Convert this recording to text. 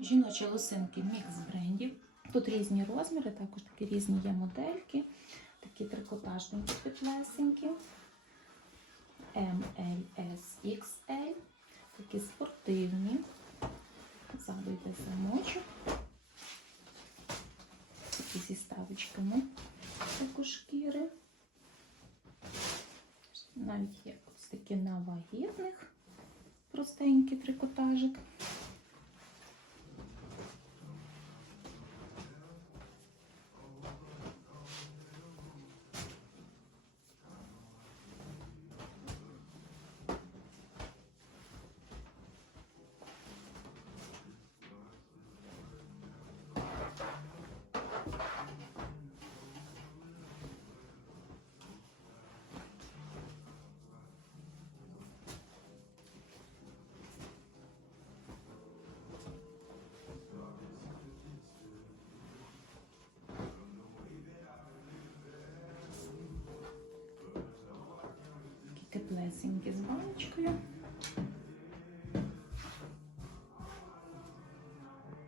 Жіночі лосинки мікс брендів. Тут різні розміри, також такі різні є модельки. Такі трикотажненькі теплесенькі. M, L, S, XL. Такі спортивні. Ззаду йде замочок. Такі зі ставочками також шкіри. Навіть є ось такі на вагітних простенький трикотажик. Теплесенькі з баночкою.